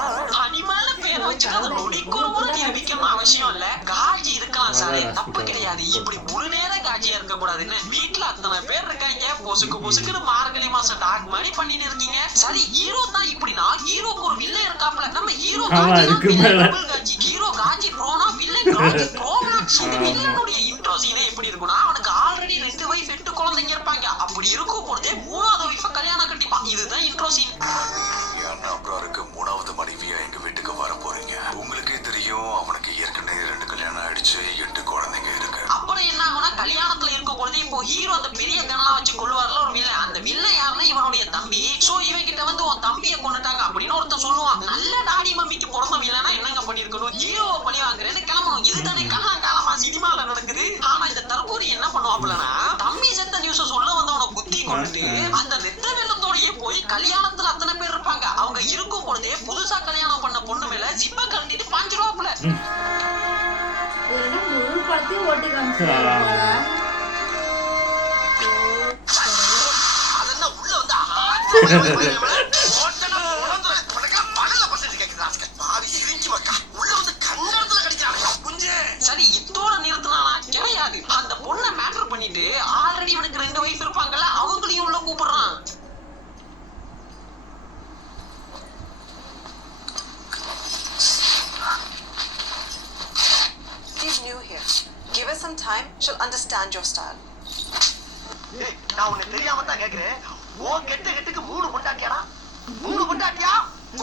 அனிமல்ல பேரை வச்சுட்டு அதை நொடிக்கு ஒரு முறை நிரூபிக்கணும்னு அவசியம் இல்ல. காஜி இருக்கலாம் சார், தப்பு கிடையாது. இப்படி முழு நேரம் காஜியா இருக்க கூடாதுன்னு வீட்டுல அத்தனை பேர் இருக்காங்க. பொசுக்குன்னு மார்கழி மாசம் டாக் மாதிரி பண்ணிட்டு இருக்கீங்க. சரி ஹீரோ தான் இப்படின்னா ஹீரோக்கு ஒரு வில்லன் இருக்காப்ல. நம்ம ஹீரோ காஜி ஹீரோ காஜி ப்ரோனா வில்லன் காஜி ப்ரோமேக்ஸ். இந்த வில்லனுடைய இன்ட்ரோ சீனே எப்படி இருக்கும்னா அவனுக்கு ஆல்ரெடி 2 வைஃப் 8 குழந்தைங்க இருப்பாங்க. அப்படி இருக்கும் பொழுதே 3வது வைஃபை கல்யாணம் கட்டிப்பான். இதுதான் இன்ட்ரோ சீன். அண்ணா அப்ராருக்கு 3வது மனைவியா எங்க வீட்டுக்கு வர போறீங்க. உங்களுக்கே தெரியும் அவனுக்கு ஏற்கனவே 2 கல்யாணம் ஆயிடுச்சு, 8 குழந்தைங்க இருக்கு. அப்புறம் என்ன ஆகும்னா கல்யாணத்துல இருக்கும் பொழுது இப்போ ஹீரோ அந்த பெரிய கனெல்லாம் வச்சு கொள்வார்ல ஒரு வில்லன். அந்த வில்லன் யாருன்னா இவனுடைய தம்பி. சோ இவன் கிட்ட வந்து உன் தம்பியை கொண்டுட்டாங்க அப்படின்னு ஒருத்தன் சொல்லுவான். நல்ல டாடி மம்மிக்கு பிறந்த வில்லனா என்னங்க பண்ணிருக்கணும்? ஹீரோவை பழி வாங்குறேன்னு கிளம்பணும். இதுதானே காலமா சினிமால நடக்குது. ஆனா இந்த தற்கூரி என்ன பண்ணுவாப்லன்னா தம்பி செத்த நியூஸ சொல்ல வந்தவனை குத்தி கொண்டுட்டு அந்த ரத்த வெள்ளத்தோடயே போய் கல்யாணத்துல அத்தனை பேர் இருப்பாங்க. அவங்க அவங்க இருக்கும் பொழுதே புதுசா கல்யாணம் பண்ண பொண்ணு மேல ஜிப்ப கழட்டிட்டு பாஞ்சிருவாப்புல. இவரோட முழு படத்தையும் ஓட்டி காமிச்சிருக்காங்க. அதெல்லாம் உள்ள வந்து சரி இதோட நிறுத்தினானா கிடையாது. அந்த பொண்ணை மேட்டர் பண்ணிட்டு ஆல்ரெடி இவனுக்கு 2 வைஃப் இருப்பாங்கல்ல, அவங்களையும் உள்ள கூப்பிடுறான். She's new here. Give her some time, she'll understand your style. நான் உன்னை தெரியாம தான் கேக்குறேன். ஓ கெட்டுக்கு 3 பொண்டாட்டியாடா? 3 பொண்டாட்டியா?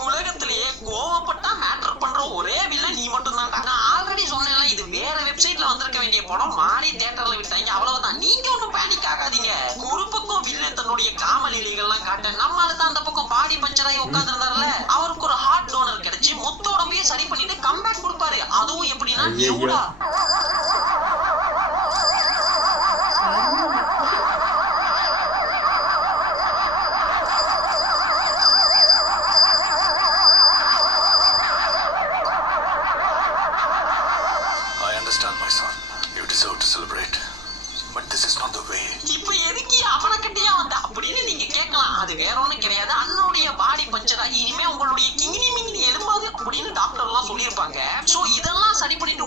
உலகத்திலேயே கோவப்பட்டா மேட்டர் பண்ற ஒரே வில்லன் நீ மட்டும் தான். நான் ஆல்ரெடி சொன்னேன்ல, இது வேற வெப்சைட்ல வந்திருக்க வேண்டிய படம் மாறி தியேட்டர்ல விட்டாங்க, அவ்வளவுதான். நீங்க ஒன்றும் பேனிக் ஆகாதீங்க. ஒரு பக்கம் வில்லன் தன்னுடைய காமலீலைகள்லாம் காட்ட, நம்மளால தான் அந்த பக்கம் பாடி பஞ்சராகி உட்காந்துருந்தாருல, அவருக்கு ஒரு ஹார்ட் டோனர் கிடைச்சு மொத்த உடம்பையே சரி பண்ணிட்டு கம்பேக் கொடுப்பாரு. அதுவும் எப்படின்னா நியூடா. இப்ப எதுக்கு அவனை கட்டியா வந்த அப்படின்னு நீங்க கேட்கலாம். அது வேற ஒண்ணும் கிடையாது, அண்ணனுடைய பாடி பஞ்சராகி இனிமே உங்களுடைய கிங்கினி மிங்கினி எலும்பாது அப்படின்னு டாக்டர் எல்லாம் சொல்லியிருப்பாங்க. சோ இதெல்லாம் சரி பண்ணிட்டு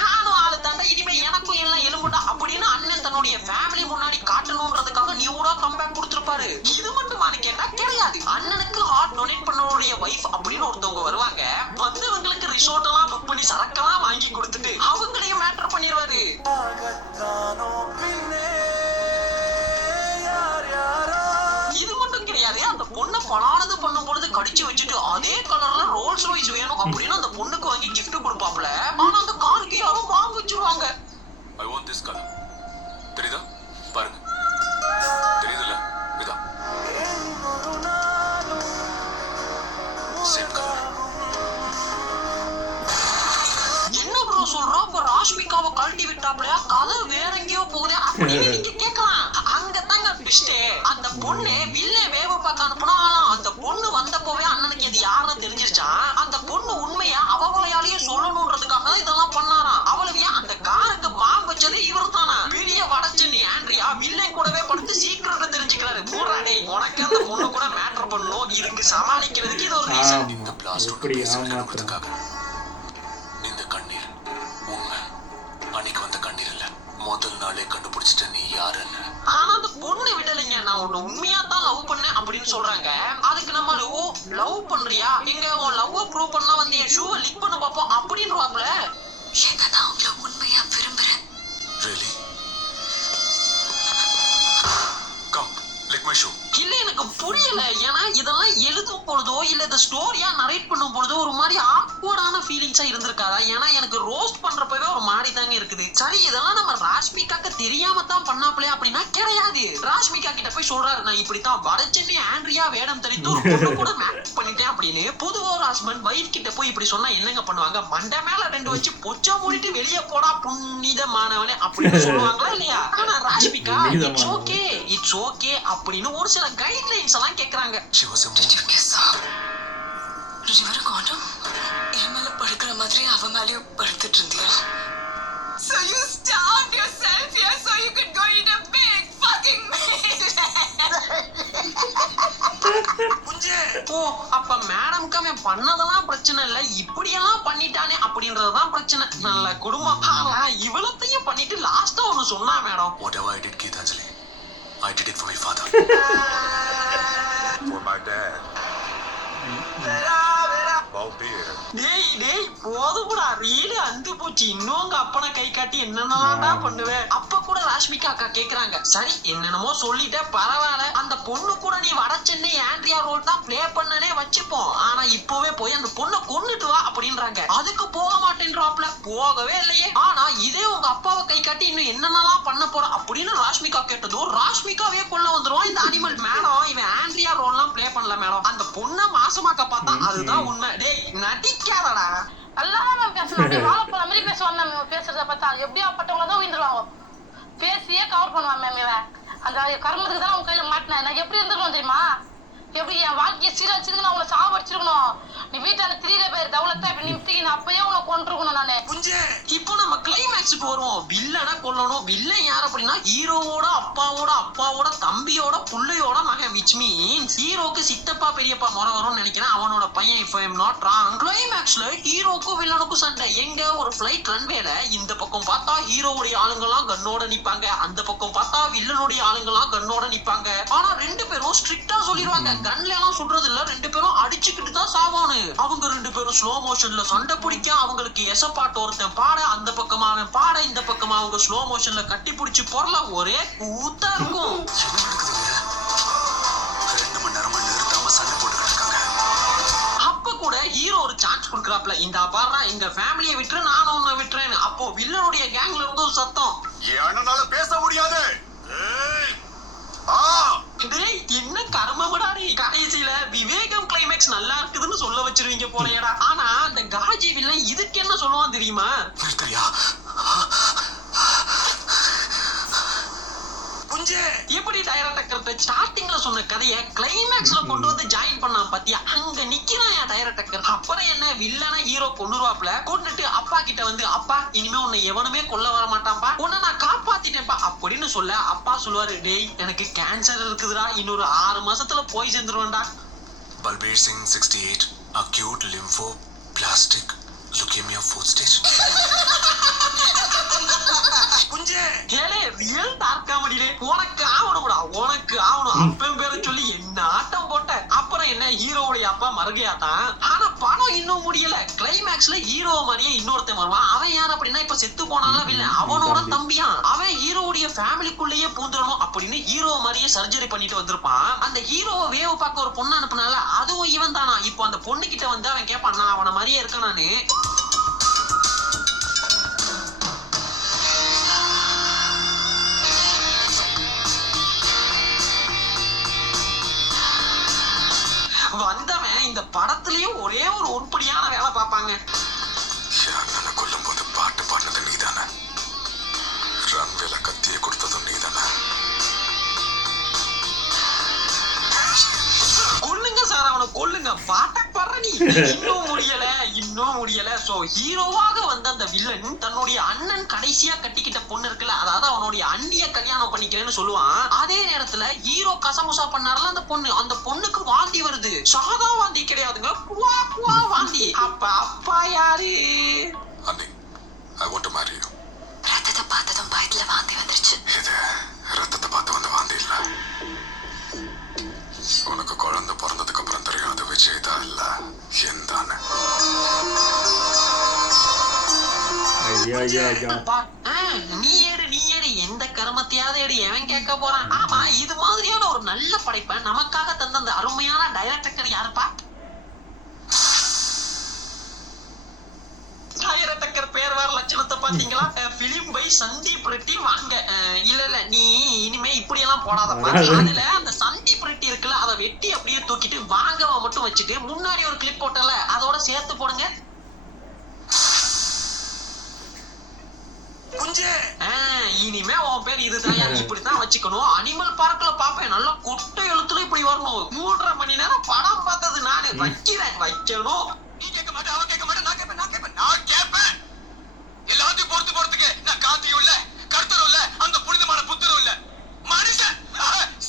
நானும் ஆளு தாண்டா, இனிமே எனக்கும் எல்லாம் எலும்புடா அப்படின்னு அண்ணன் தன்னுடைய ஃபேமிலி முன்னாடி காட்டணும்ன்றதுக்காக நியூடா கம்பேக் கொடுத்திருப்பாரு. இது மட்டுமானு கேட்டா கிடையாது. அண்ணனுக்கு ஹார்ட் டொனேட் பண்ணவருடைய வைஃப் அப்படின்னு ஒருத்தவங்க வருவாங்க. வந்தவங்களுக்கு ரிசோர்ட் எல்லாம் புக் பண்ணி சரக்கெல்லாம் வாங்கி கொடுத்துட்டு அவங்களையும் மேட்டர் பண்ணிடுவாரு. இது மட்டும் கிடையாது, அந்த பொண்ணை பலானது பண்ணும் பொழுது கடிச்சு வச்சுட்டு அதே கலர்ல ரோல்ஸ் ராய்ஸ் வேணும் அப்படின்னு அந்த பொண்ணுக்கு வாங்கி gift கொடுப்பாப்ல. ஆனா அந்த காருக்கு யாரும் வாங்க வச்சிருவாங்க. I want this color. தெரியுதா? பாருங்க. தெரியுதுல? இதா. Same color. என்ன ப்ரோ சொல்றோம்? இப்ப ராஷ்மிகாவை கழட்டி விட்டாப்லையா, கதை வேற எங்கேயோ போகுது அப்படின்னு நீங்க கேட்கலாம். அங்கதாங்க ட்விஸ்டே. அந்த பொண்ணு வில்ல வேவ பார்க்க அனுப்புனா, அந்த பொண்ணு வந்தப்பவே அண்ணனுக்கு இது யாருன்னு தெரிஞ்சிருச்சான். அந்த பொண்ணு உண்மையா அவளையாலேயே சொல்லணும்ன்றதுக்காக தான் இதெல்லாம் பண்ணாராம். அவளையே அந்த காருக்கு பாம்பு வச்சது இவர் தானா. பெரிய வடச்சென்னி ஆண்ட்ரியா வில்லன் கூடவே படுத்து சீக்கிரத்தை தெரிஞ்சுக்கிறாரு. போறாடே, உனக்கு அந்த பொண்ணு கூட மேட்டர் பண்ணணும், இதுக்கு சமாளிக்கிறதுக்கு இது ஒரு ரீசன். இந்த பிளாஸ்ட் பேசுறதுக்காக இந்த கண்ணீர் உண்மை. அன்னைக்கு வந்த கண்ணீர் இல்ல, முதல் நாளே கண்டுபிடிச்சிட்ட நீ யாருன்னு. ஆனா அந்த பொண்ணு விடலைங்க. நான் உன்னை உண்மையா தான் லவ் பண்ணேன் அப்படின்னு சொல்றாங்க. அதுக்கு நம்ம லவ் பண்றியா, எங்க உன் லவ் ப்ரூவ் பண்ணா வந்து என் ஷூவை லிக் பண்ண பார்ப்போம் அப்படின்றாப்ல. ஏங்க நான் உங்களை உண்மையா விரும்புறேன். Really? Come, lick my shoe. இல்ல எனக்கு புரியல. ஏன்னா இதெல்லாம் எழுதும் பொழுதோ இல்ல இந்த ஸ்டோரியா நரேட் பண்ணும் பொழுதோ ஒரு மாதிரி ஆக்வர்டான ஃபீலிங்ஸா இருந்திருக்காதா? ஏன்னா எனக்கு ரோஸ்ட் பண்றப்பவே ஒரு மாதிரி தாங்க இருக்குது. சரி இதெல்லாம் நம்ம ராஷ்மிகாக்கு தெரியாம தான் பண்ணாப்ல அப்படின்னா கிடையாது. ராஷ்மிகா கிட்ட போய் சொல்றாரு, நான் இப்படித்தான் வடச்சென்னை ஆண்ட்ரியா வேடம் தரித்து ஒரு பொண்ணு கூட மேட்ச் பண்ணிட்டேன் அப்படின்னு. பொதுவா ஒரு ஹஸ்பண்ட் வைஃப் கிட்ட போய் இப்படி சொன்னா என்னங்க பண்ணுவாங்க? மண்டை மேல 2 வச்சு பொச்சா மூடிட்டு வெளியே போடா புனிதமானவனே அப்படின்னு சொல்லுவாங்களா இல்லையா? ஆனா ராஷ்மிகா இட்ஸ் ஓகே அப்படின்னு ஒரு சில கைட்லைன்ஸ் எல்லாம் கேக்குறாங்க. She was a Did you kiss her? Did you wear a condom? என் மேல படுக்கிற மாதிரி அவ மேலயும் படுத்துட்டு இருந்தியா? So you starved yourself here so you could go eat a big fucking meal. ஓ அப்ப மேடம்க்கு அவன் பண்ணதெல்லாம் பிரச்சனை இல்ல, இப்படியெல்லாம் பண்ணிட்டானே அப்படின்றதுதான் பிரச்சனை. நல்ல குடும்பம். ஆனா இவ்வளத்தையும் பண்ணிட்டு லாஸ்டா ஒண்ணு சொன்னா madam. Whatever I did, Geetanjali, I did it for my father. For my dad. About beer. டேய் போதும்டா, ரீலு அந்து போச்சு. இன்னும் உங்க அப்பனை கை காட்டி என்னென்னலாம் பண்ணுவேன். அப்ப கூட ராஷ்மிகா அக்கா கேக்குறாங்க, சரி என்னென்னமோ சொல்லிட்ட பரவாயில்ல, அந்த பொண்ணு கூட நீ வடச்சென்னை ஆண்ட்ரியா ரோல் தான் ப்ளே பண்ணனே வச்சுப்போம், ஆனா இப்பவே போய் அந்த பொண்ணை கொன்னுட்டு வா அப்படின்றாங்க. அதுக்கு போக மாட்டேன்றாப்ல. போகவே இல்லையே. ஆனா இதே உங்க அப்பாவை கை காட்டி இன்னும் என்னென்னலாம் பண்ண போற அப்படின்னு ராஷ்மிகா கேட்டதும் ராஷ்மிகாவே கொல்ல வந்துருவான் இந்த அனிமல். மேடம் இவன் ஆண்ட்ரியா ரோல் எல்லாம் ப்ளே பண்ணல மேடம், அந்த பொண்ணை மாசமாக்க பார்த்தா அதுதான் உண்மை. டேய் நடிக்காதடா. எல்லாம் பேசணும், வாழைப்பழ மாதிரி பேசுவான் மேம். பேசுறத பார்த்தா எப்படியாப்பட்டவங்க தான் உயிர்ந்துருவாங்க. பேசியே கவர் பண்ணுவான் மேம். இவன் அந்த கர்மத்துக்கு தான் உன் கையில மாட்டினேன். நான் எப்படி இருந்துருவோம் தெரியுமா? எப்படி என் வாழ்க்கையை சீரழிச்சிருக்கு நான் உங்களை சாவடிச்சிருக்கணும். நீ வீட்டால திரியல பேர் தவளத்தை இப்ப நிறுத்தி நான் அப்பயே உன்னை கொண்டிருக்கணும் நானு. புஞ்சே இப்போ நம்ம கிளைமேக்ஸுக்கு வருவோம். வில்லனை கொல்லணும். வில்லன் யார் அப்படின்னா ஹீரோவோட அப்பாவோட தம்பியோட புள்ளையோட மகன், விச் மீன்ஸ் ஹீரோக்கு சித்தப்பா பெரியப்பா முறை வரும்னு நினைக்கிறேன். அவனோட பையன், if I am not wrong. கிளைமேக்ஸ்ல ஹீரோக்கும் வில்லனுக்கும் சண்டை. எங்க ஒரு ஃபிளைட் ரன்வேல இந்த பக்கம் பார்த்தா ஹீரோவுடைய ஆளுங்கெல்லாம் கண்ணோட நிப்பாங்க, அந்த பக்கம் பார்த்தா வில்லனுடைய ஆளுங்கெல்லாம் கண்ணோட நிப்பாங்க. ஆனா ரெண்டு பேரும் ஸ்ட்ரிக்டா சொல்லிடுவாங்க, கன்ல எல்லாம் சுடுறது இல்ல, ரெண்டு பேரும் அடிச்சுக்கிட்டு தான் சாவானு. அவங்க ரெண்டு பேரும் ஸ்லோ மோஷன்ல சண்டை பிடிக்க, அவங்களுக்கு எசப்பாட்டு ஒருத்தன் பாட, அந்த பக்கமா அவன் பாட, இந்த பக்கமா அவங்க ஸ்லோ மோஷன்ல கட்டி பிடிச்சு பொருள ஒரே கூத்தா இருக்கும். என்ன நடக்குதுங்க? 2 மணி நேரமா நிறுத்தாம சண்டை போட்டுக்கிட்டு இருக்காங்க. அப்ப கூட ஹீரோ ஒரு சான்ஸ் கொடுக்குறாப்ல, இந்த பாரு எங்க ஃபேமிலியை விட்டுரு, நானும் உன்னை விட்டுறேன்னு. அப்போ வில்லனுடைய கேங்ல இருந்து ஒரு சத்தம், என் அண்ணனால பேச முடியாது. டேய் என்ன கர்மமடா நீ. கடைசியில விவேகம் கிளைமேக்ஸ் நல்லா இருக்குதுன்னு சொல்ல வச்சிருவீங்க போலயடா. ஆனா அந்த காஜி வில்லன் இதுக்கு என்ன சொல்லுவான் தெரியுமா? நிறுத்தறியா? புஞ்சே எப்படி டைரக்டர் ஸ்டார்டிங்ல சொன்ன கதையை கிளைமேக்ஸ்ல கொண்டு வந்து ஜாயின் பண்ணான் பாத்தியா? அங்க நிக்கிறான் டைரக்டர். அப்புறம் என்ன, வில்லனா ஹீரோ கொண்டுருவாப்ல, கொண்டுட்டு அப்பா கிட்ட வந்து, அப்பா இனிமே உன்னை எவனுமே கொல்ல வர மாட்டான்பா, உன்னை நான் காப்பாத்திட்டேன்ப்பா அப்படின்னு சொல்ல, அப்பா சொல்லுவாரு, டேய் எனக்கு கேன்சர் இருக்குதுடா, இன்னொரு 6 மாசத்துல போய் சேர்ந்துருவேன்டா. Balbir Singh 68, acute lymphoblastic leukemia 4th stage. புஞ்சே கேளே, ரியல் டார்க் காமெடியிலே உனக்கு ஆவணும்டா, உனக்கு ஆவணும். அப்பன் பேரை சொல்லி என்ன ஆட்டம் போட்ட. அப்புறம் என்ன, ஹீரோவுடைய அப்பா மறுகையாத்தான். ஆனா படம் இன்னும் முடியல. கிளைமேக்ஸ்ல ஹீரோ மாதிரியே இன்னொருத்தன் வருவான். அவன் யார் அப்படின்னா, இப்ப செத்து போனால வில்லன், அவனோட தம்பியான். அவன் ஹீரோவுடைய ஃபேமிலிக்குள்ளேயே பூந்துடணும் அப்படின்னு ஹீரோ மாதிரியே சர்ஜரி பண்ணிட்டு வந்திருப்பான். அந்த ஹீரோவை வேவ் பார்க்க ஒரு பொண்ணு அனுப்புனால அதுவும் இவன் தானா. இப்போ அந்த பொண்ணு கிட்ட வந்து அவன் கேட்பான், நான் அவனை மாதிரியே இருக்கானு. வந்தவன் இந்த படத்துலயும் ஒரே ஒரு உருப்படியான வேலை பார்ப்பாங்க. என் அண்ணனை கொல்லும் போது பாட்டு பாடினது நீதானே, ரன்வேல கத்தியை கொடுத்ததும் நீதானே. கொல்லுங்க சார், அவனை கொல்லுங்க, பாட்ட பாடுற நீ. இன்னும் முடியல. சோ ஹீரோவாக வந்த அந்த வில்லன் தன்னுடைய அண்ணன் கடைசியா கட்டிக்கிட்ட பொண்ணு இருக்குல்ல, அதாவது அவனுடைய அண்ணிய கல்யாணம் பண்ணிக்கிறேன்னு சொல்லுவான். அதே நேரத்துல ஹீரோ கசமுசா பண்ணாருல அந்த பொண்ணு, அந்த பொண்ணுக்கு வாந்தி வருது. சாதா வாந்தி கிடையாதுங்க, புவா புவா வாந்தி. அப்பா யாரு? அண்ணி, I want to marry you. ரத்தத்தை பார்த்ததும் பயத்துல வாந்தி வந்துருச்சு. இது ரத்தத்தை பார்த்து வந்த வாந்தி இல்ல. உனக்கு குழந்தை பிறந்ததுக்கு அப்புறம் தெரியும் அது விஜய் தான் இல்ல எந்தானே. நீ ஏடு எந்த கர்மத்தையாவது ஏடு, எவன் கேட்க போறான்? ஆமா, இது மாதிரியான ஒரு நல்ல படைப்பை நமக்காக தந்த அந்த அருமையான டைரக்டர் யாருப்பா? டைரக்டர் பேர் வேற லட்சணத்தை பாத்தீங்களா? Film by Sandeep Reddy. வாங்க. இல்ல நீ இனிமே இப்படி எல்லாம் போடாதப்பா. அதுல அந்த சந்தீப் ரெட்டி இருக்குல்ல, அதை வெட்டி அப்படியே தூக்கிட்டு வாங்கவ மட்டும் வச்சுட்டு முன்னாடி ஒரு கிளிப் போட்டல, அதோட சேர்த்து போடுங்க. இனிமே உன் பேர் இதுதான், இப்படித்தான் வச்சுக்கணும். அனிமல் பார்க்ல பாப்பேன், நல்லா கொட்டை எழுத்துல இப்படி வரணும். 3.5 மணி நேரம் படம் பார்த்தது நானு. வைக்கணும். நீ கேட்க மாட்டேன், அவன் கேட்க மாட்டேன், நான் கேட்பேன். எல்லாத்தையும் பொறுத்துக்கு நான் காந்தியும் இல்ல, கர்த்தரும் இல்ல, அந்த புனிதமான புத்தரும் இல்ல. மனுஷன்,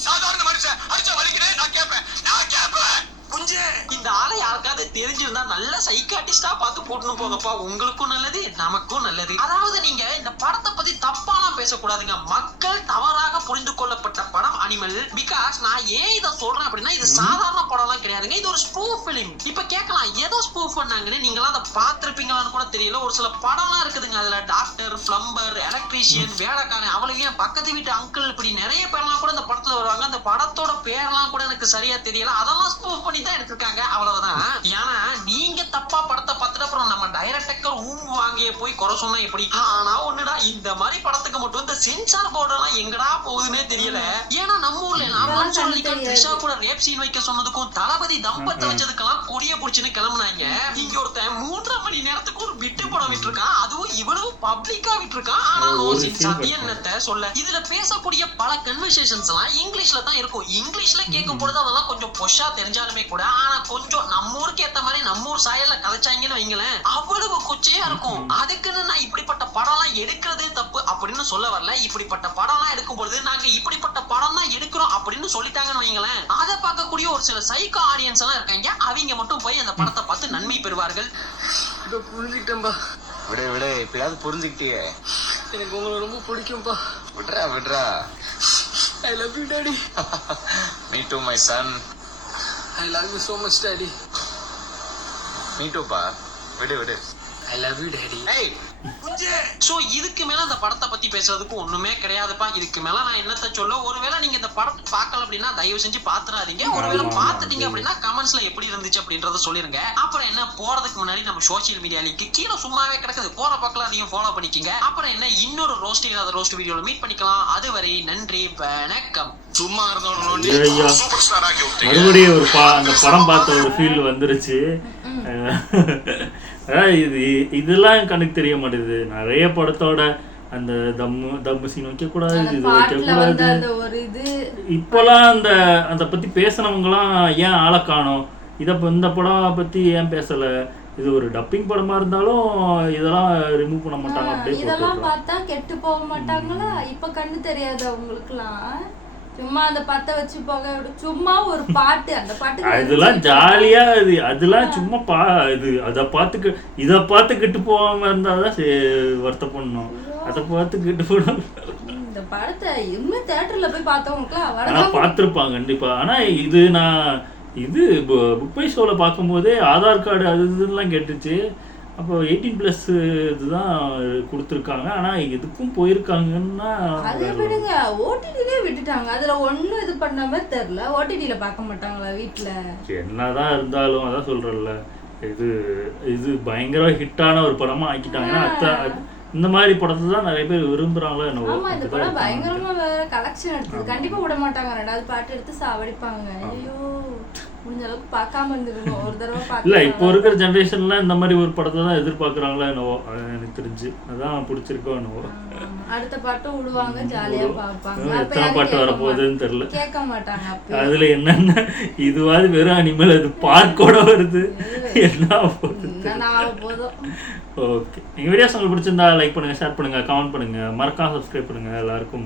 சாதாரண மனுஷன், அடிச்சா வலிக்கிறேன், நான் கேட்பேன். புஞ்சே இந்த ஆளை யாருக்காவது தெரிஞ்சிருந்தா நல்ல சைக்காட்டிஸ்டா பார்த்து போட்டுன்னு போகப்பா. உங்களுக்கும் நல்லது, நமக்கும் நல்லது. அதாவது நீங்க இந்த படத்தை பத்தி தப்பாலாம் பேசக்கூடாதுங்க. மக்கள் தவறாக புரிந்து கொள்ளப்பட்ட படம் அனிமல். பிகாஸ் நான் ஏன் இதை சொல்றேன் அப்படின்னா, இது சாதாரண படம்லாம் கிடையாதுங்க, இது ஒரு ஸ்பூஃப் பிலிம். இப்ப கேட்கலாம், ஏதோ ஸ்பூஃப் பண்ணாங்கன்னு. நீங்களாம் அதை பார்த்திருப்பீங்களான்னு கூட தெரியல. ஒரு சில படம்லாம் இருக்குதுங்க, அதுல டாக்டர், பிளம்பர், எலக்ட்ரீஷியன், வேலைக்காரன், அவளையும் பக்கத்து வீட்டு அங்கிள், இப்படி நிறைய பேர்லாம் கூட இந்த படத்துல வருவாங்க. அந்த படத்தோட பேர்லாம் கூட எனக்கு சரியா தெரியல. அதெல்லாம் ஸ்பூஃப் பண்ணி தான் எடுத்திருக்காங்க, அவ்வளவுதான். ஏன்னா நீங்க தப்பா படத்தை பார்த்துட்டு அப்புறம் நம்ம டைரக்டர் வாங்கிய போய் குறை சொன்னா எப்படி? ஆனா ஒண்ணுடா, இந்த மாதிரி படத்துக்கு மட்டும் இந்த சென்சார் போர்டு எல்லாம் எங்கடா போகுதுன்னே தெரியல. ஏன்னா நம்ம ஊர்ல நான் சொல்லிக்க த்ரிஷா கூட ரேப் சீன் வைக்க சொன்னதுக்கும் தளபதி தம்பத்தை வச்சதுக்கெல்லாம் கொடிய புடிச்சுன்னு கிளம்புனாங்க. இங்க ஒருத்தன் 3.5 மணி நேரத்துக்கு ஒரு விட்டு படம் விட்டுருக்கான், அதுவும் இவ்வளவு பப்ளிக்கா விட்டுருக்கான். ஆனா நோ சீன்ஸ். அது என்னத்த சொல்ல, இதுல பேசக்கூடிய பல கன்வர்சேஷன்ஸ் எல்லாம் இங்கிலீஷ்ல தான் இருக்கும். இங்கிலீஷ்ல கேட்கும் பொழுது அதெல்லாம் கொஞ்சம் பொஷா தெரிஞ்சாலுமே கூட, ஆனா கொஞ்சம் நம்ம ஊருக்கு ஏத்த மாதிரி நம்ம ஊர் சாயல்ல கதைச்சாங்கன்னு வைங்களேன், அவ்வளவு கொச்சையா இருக்கும். அதுக்குன்னு நான் இப்படிப்பட்ட படம் எல்லாம் எடுக்கிறதே தப்பு அப்படின்னு சொல்ல வரல. இப்படிப்பட்ட படம் எல்லாம் எடுக்கும் பொழுது நாங்க இப்படிப்பட்ட படம் தான் எடுக்கிறோம் அப்படின்னு சொல்லிட்டாங்கன்னு வைங்களேன், அதை பார்க்கக்கூடிய ஒரு சில சைக்கோ ஆடியன்ஸ் எல்லாம் இருக்காங்க. அவங்க மட்டும் போய் அந்த படத்தை பார்த்து நன்மை பெறுவார்கள். புரிஞ்சுக்கிட்டேன்பா. விட இப்பயாவது புரிஞ்சுக்கிட்டியே. எனக்கு உங்களை ரொம்ப பிடிக்கும்பா. விட்றா I love you daddy. Me too my son. I love you so much daddy. Me டூப்பா. விடு ஐ லவ் யூ டாடி. ஏய் சோ இதுக்கு மேல அந்த படத்தை பத்தி பேசுறதுக்கு ஒண்ணுமே கிடையாதுப்பா. இதுக்கு மேல நான் என்னத்த சொல்ல, ஒருவேளை நீங்க இந்த படத்தை பார்க்கல அப்படின்னா தயவு செஞ்சு பாத்துறாதீங்க. ஒருவேளை பாத்துட்டீங்க அப்படின்னா கமெண்ட்ஸ்ல எப்படி இருந்துச்சு அப்படின்றத சொல்லிருங்க. அப்புறம் என்ன, போறதுக்கு முன்னாடி நம்ம சோசியல் மீடியா லிங்க் கீழே சும்மாவே கிடக்குது, போற பக்கம் அதையும் ஃபாலோ பண்ணிக்கங்க. அப்புறம் என்ன, இன்னொரு ரோஸ்ட் இல்லாத ரோஸ்ட் வீடியோல மீட் பண்ணிக்கலாம். அதுவரை நன்றி, வணக்கம். சும்மா இருந்தவங்க மறுபடியும் அந்த படம் பார்த்த ஒரு ஃபீல் வந்துருச்சு. இதெல்லாம் கணக்கு தெரிய மாட்டேங்குது. நிறைய படத்தோட அந்த தம்மு சீன் வைக்கக்கூடாது, இது வைக்கக்கூடாது. இப்போலாம் அந்த பத்தி பேசினவங்கலாம் ஏன் ஆளை காணோம், இந்த படம் பத்தி ஏன் பேசல, இது ஒரு டப்பிங் படமா இருந்தாலும் இதெல்லாம் ரிமூவ் பண்ண மாட்டாங்க. அப்படியே இதெல்லாம் பார்த்தா கெட்டு போக மாட்டாங்களா? இப்ப கண்ணு தெரியாது அவங்களுக்குலாம். சும்மா அந்த பத்த வச்சு போக சும்மா ஒரு பாட்டு, அந்த பாட்டு அதெல்லாம் ஜாலியா அதெல்லாம் சும்மா இது இதை பார்த்து கெட்டு போகாம இருந்தாதான் வருத்தப்படணும். அதை பார்த்து கெட்டு போனோம். இந்த படத்தை இன்னும் தியேட்டர்ல போய் பார்த்தவங்களுக்கு ஆனா பார்த்துருப்பாங்க கண்டிப்பா. ஆனா நான் புக் மை ஷோல பார்க்கும்போதே ஆதார் கார்டு அது இதுலாம் கேட்டுச்சு. அப்போ 18+ இதுதான் கொடுத்துருக்காங்க. ஆனால் இதுக்கும் போயிருக்காங்கன்னா அதை விடுங்க, ஓடிடிலே விட்டுட்டாங்க. அதில் ஒன்றும் இது பண்ண மாதிரி தெரில. ஓடிடியில் பார்க்க மாட்டாங்களா வீட்டில்? என்னதான் இருந்தாலும் அதான் சொல்கிறேன்ல, இது பயங்கர ஹிட்டான ஒரு படமாக ஆக்கிட்டாங்கன்னா இந்த மாதிரி படத்தை தான் நிறைய பேர் விரும்புகிறாங்களோ என்னவோ. ஆமாம், இந்த படம் பயங்கரமாக வேற கலெக்ஷன் எடுத்தது. கண்டிப்பாக விட மாட்டாங்க, 2வது பாட்டு எடுத்து சாவடிப்பாங்க. ஐயோ, முடிஞ்ச அளவுக்கு பார்க்காம இருந்துக்கணும். ஒரு தடவை பார்த்து இல்லை, இப்போ இருக்கிற ஜென்ரேஷன்லாம் இந்த மாதிரி ஒரு படத்தை தான் எதிர்பார்க்குறாங்களோ என்னவோ. எனக்கு தெரிஞ்சு அதான் பிடிச்சிருக்கோ என்னவோ. அடுத்த பாட்டும் விடுவாங்க, ஜாலியாக பார்ப்பாங்க. எத்தனை பாட்டு வரப்போகுதுன்னு தெரியல, கேட்க மாட்டாங்க. அதில் என்னென்ன இதுவாது வெறும் அனிமல், அது பார்க்கோட வருது, என்ன போதும். ஓகே, எங்கள் வீடியோஸ் உங்களுக்கு பிடிச்சிருந்தா லைக் பண்ணுங்கள், ஷேர் பண்ணுங்கள், கமெண்ட் பண்ணுங்கள், மறக்காம சப்ஸ்கிரைப் பண்ணுங்கள். எல்லாருக்கும்